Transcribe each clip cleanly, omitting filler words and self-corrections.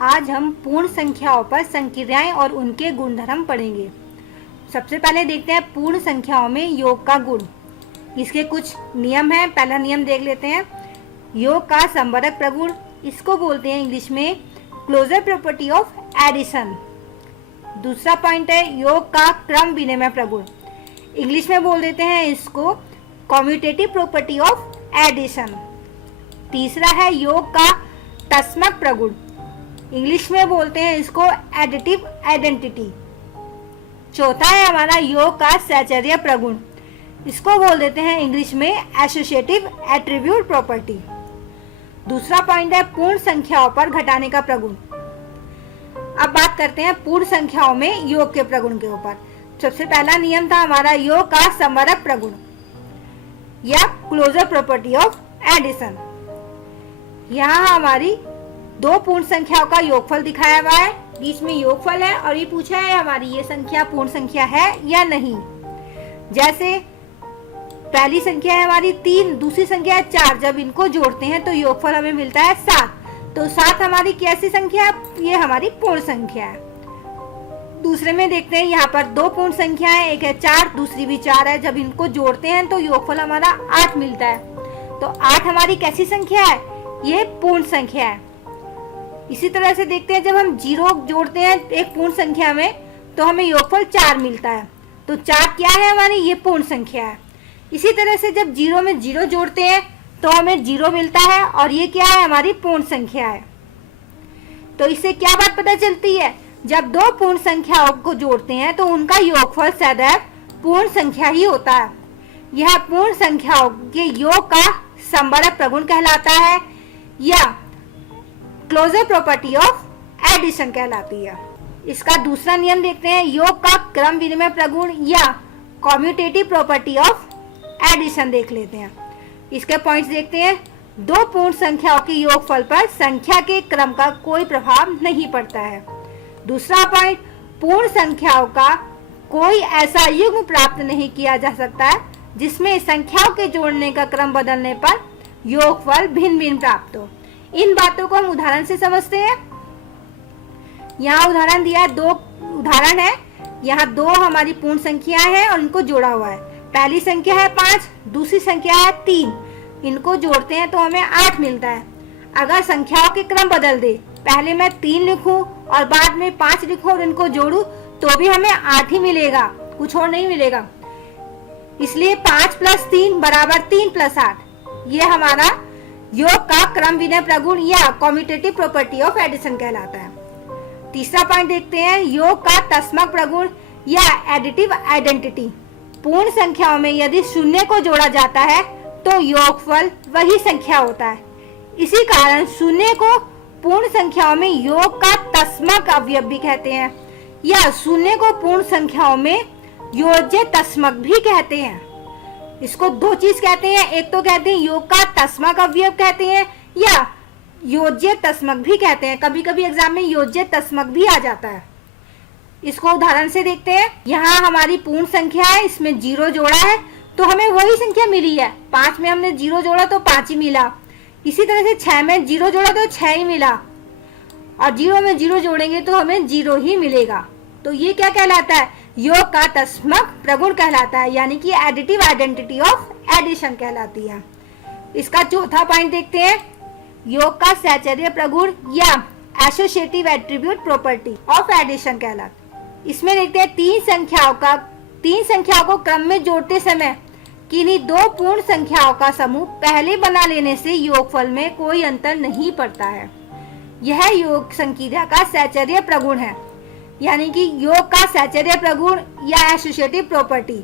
आज हम पूर्ण संख्याओं पर संक्रियाएं और उनके गुणधर्म पढ़ेंगे। सबसे पहले देखते हैं पूर्ण संख्याओं में योग का गुण। इसके कुछ नियम हैं। पहला नियम देख लेते हैं। योग का संवरक प्रगुण, इसको बोलते हैं इंग्लिश में क्लोजर प्रॉपर्टी ऑफ एडिशन। दूसरा पॉइंट है योग का क्रम विनिमय प्रगुण, इंग्लिश में बोल देते हैं इसको कम्यूटेटिव प्रॉपर्टी ऑफ एडिशन। तीसरा है योग का तस्मक प्रगुण, इंग्लिश में बोलते हैं इसको एडिटिव आइडेंटिटी। चौथा है हमारा योग का सहचर्य प्रगुण, इसको बोल देते हैं इंग्लिश में एसोसिएटिव एट्रीब्यूट प्रॉपर्टी। दूसरा पॉइंट है पूर्ण संख्याओं पर घटाने का प्रगुण। अब बात करते हैं पूर्ण संख्याओं में योग के प्रगुण के ऊपर। सबसे पहला नियम था हमारा योग का संवरक प्रगुण या क्लोजर प्रॉपर्टी ऑफ एडिशन। यहाँ हमारी दो पूर्ण संख्याओं का योगफल दिखाया हुआ है, बीच में योगफल है और ये पूछा है हमारी ये संख्या पूर्ण संख्या है या नहीं। जैसे पहली संख्या है हमारी 3, दूसरी संख्या है 4, जब इनको जोड़ते हैं तो योगफल हमें मिलता है 7। तो 7 हमारी कैसी संख्या है? ये हमारी पूर्ण संख्या है। दूसरे में देखते हैं यहाँ पर दो पूर्ण संख्या है, एक है 4, दूसरी भी 4 है, जब इनको जोड़ते हैं तो योगफल हमारा 8 मिलता है। तो 8 हमारी कैसी संख्या है? ये पूर्ण संख्या है। इसी तरह से देखते हैं जब हम 0 जोड़ते हैं एक पूर्ण संख्या में तो हमें योगफल 4 मिलता है। तो 4 क्या है हमारी? ये पूर्ण संख्या है। इसी तरह से जब 0 में 0 जोड़ते हैं तो हमें 0 मिलता है और ये क्या है? हमारी पूर्ण संख्या है। तो इससे क्या बात पता चलती है? जब दो पूर्ण संख्याओं को जोड़ते हैं तो उनका योगफल सदैव पूर्ण संख्या ही होता है। यह पूर्ण संख्याओं के योग का संवरक प्रगुण कहलाता है या क्लोजर प्रॉपर्टी ऑफ एडिशन कहलाती है। इसका दूसरा नियम देखते हैं योग का क्रम विनिमय प्रगुण या कम्यूटेटिव प्रॉपर्टी ऑफ एडिशन देख लेते हैं। इसके पॉइंट्स देखते हैं। दो पूर्ण संख्याओं के योगफल पर संख्या के क्रम का कोई प्रभाव नहीं पड़ता है। दूसरा पॉइंट, पूर्ण संख्याओं का कोई ऐसा युग्म प्राप्त नहीं किया जा सकता है जिसमें संख्याओं के जोड़ने का क्रम बदलने पर योगफल भिन्न भिन्न प्राप्त हो। इन बातों को हम उदाहरण से समझते हैं। यहाँ उदाहरण दिया है, दो उदाहरण है। यहाँ दो हमारी पूर्ण संख्या है और इनको जोड़ा हुआ है। पहली संख्या है 5, दूसरी संख्या है 3, इनको जोड़ते हैं तो हमें 8 मिलता है। अगर संख्याओं के क्रम बदल दे, पहले मैं 3 लिखूं और बाद में 5 लिखूं और इनको जोड़ूं तो भी हमें 8 ही मिलेगा, कुछ और नहीं मिलेगा। इसलिए 5 + 3 = 3 + 8, ये हमारा योग का क्रम विनिमय प्रगुण या कम्यूटेटिव प्रॉपर्टी ऑफ एडिशन कहलाता है। तीसरा पॉइंट देखते हैं योग का तस्मक प्रगुण या एडिटिव आइडेंटिटी। पूर्ण संख्याओं में यदि शून्य को जोड़ा जाता है तो योगफल वही संख्या होता है। इसी कारण शून्य को पूर्ण संख्याओं में योग का तस्मक अवयव भी कहते हैं या शून्य को पूर्ण संख्याओं में योज्य तस्मक भी कहते हैं। इसको दो चीज कहते हैं, एक तो कहते हैं योग का तस्मक अवयव कहते हैं या योज्य तस्मक भी कहते हैं। कभी कभी एग्जाम में योज्य तस्मक भी आ जाता है। इसको उदाहरण से देखते हैं। यहाँ हमारी पूर्ण संख्या है, इसमें 0 जोड़ा है तो हमें वही संख्या मिली है। 5 में हमने 0 जोड़ा तो 5 ही मिला। इसी तरह से 6 में 0 जोड़ा तो 6 ही मिला और 0 में 0 जोड़ेंगे तो हमें 0 ही मिलेगा। तो ये क्या कहलाता है? योग का तस्मक प्रगुण कहलाता है, यानी कि एडिटिव आइडेंटिटी ऑफ एडिशन कहलाती है। इसका चौथा पॉइंट देखते हैं योग का सहचर्य प्रगुण या associative attribute property of addition कहलाता है। इसमें देखते हैं तीन संख्याओं को क्रम में जोड़ते समय किन्हीं दो पूर्ण संख्याओं का समूह पहले बना लेने से योगफल में कोई अंतर नहीं पड़ता है। यह योग संक्रिया का सहचर्य प्रगुण है, यानी कि योग का सहचर्य प्रगुण या एसोसिएटिव प्रॉपर्टी।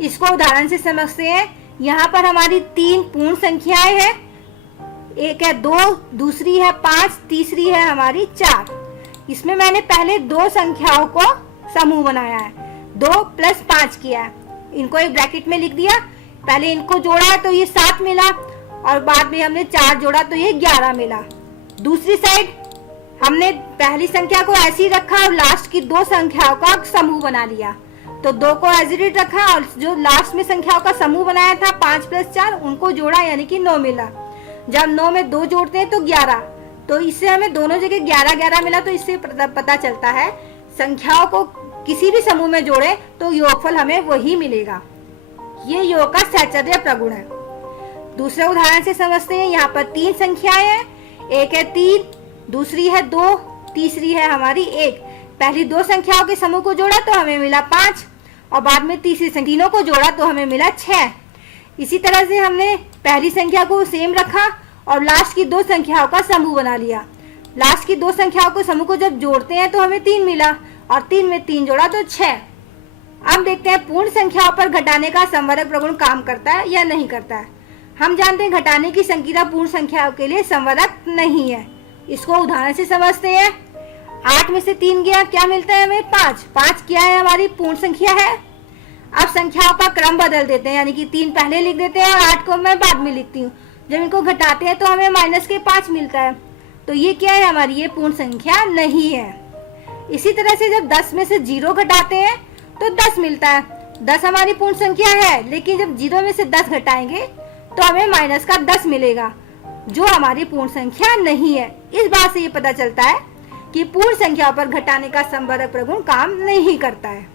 इसको उदाहरण से समझते हैं। यहाँ पर हमारी 3 पूर्ण संख्याएं हैं, एक है 2, दूसरी है 5, तीसरी है हमारी 4। इसमें मैंने पहले दो संख्याओं को समूह बनाया है, 2 + 5 किया है, इनको एक ब्रैकेट में लिख दिया। पहले इनको जोड़ा है तो ये 7 मिला और बाद में हमने 4 जोड़ा तो ये 11 मिला। दूसरी साइड हमने पहली संख्या को ऐसे ही रखा और लास्ट की दो संख्याओं का समूह बना लिया। तो 2 को एज इट इज रखा और जो लास्ट में संख्याओं का समूह बनाया था 5 + 4 उनको जोड़ा, यानी कि 9 मिला। जब 9 में 2 जोड़ते हैं तो 11, तो इससे हमें दोनों जगह 11-11 मिला, तो इससे पता चलता है संख्याओं को किसी भी समूह में जोड़े तो योगफल हमें वही मिलेगा। ये योग का सहचर्य प्रगुण है। दूसरे उदाहरण से समझते हैं। यहाँ पर 3 संख्याएं हैं, एक है 3, दूसरी है 2, तीसरी है हमारी 1। पहली 2 संख्याओं के समूह को जोड़ा तो हमें मिला 5 और बाद में तीसरी तीनों को जोड़ा तो हमें मिला 6। इसी तरह से हमने पहली संख्या को सेम रखा और लास्ट की 2 संख्याओं का समूह बना लिया। लास्ट की 2 संख्याओं को समूह को जब जोड़ते हैं तो हमें 3 मिला और 3 में 3 जोड़ा तो 6। अब देखते हैं पूर्ण संख्याओं पर घटाने का संवरक प्रगुण काम करता है या नहीं करता है। हम जानते हैं घटाने की संक्रिया पूर्ण संख्याओं के लिए संवरक नहीं है। इसको उदाहरण से समझते हैं। 8 में से 3 गया, क्या मिलता है हमें? 5। 5 क्या है? हमारी पूर्ण संख्या है। अब संख्याओं का क्रम बदल देते हैं, यानी कि 3 पहले लिख देते हैं और 8 को मैं बाद में लिखती हूँ। जब इनको घटाते हैं तो हमें माइनस के 5 मिलता है। तो ये क्या है? हमारी ये पूर्ण संख्या नहीं है। इसी तरह से जब 10 में से 0 घटाते हैं तो 10 मिलता है। 10 हमारी पूर्ण संख्या है, लेकिन जब 0 में से 10 घटाएंगे तो हमें माइनस का 10 मिलेगा, जो हमारी पूर्ण संख्या नहीं है। इस बात से ये पता चलता है कि पूर्ण संख्या पर घटाने का संवरक प्रगुण काम नहीं करता है।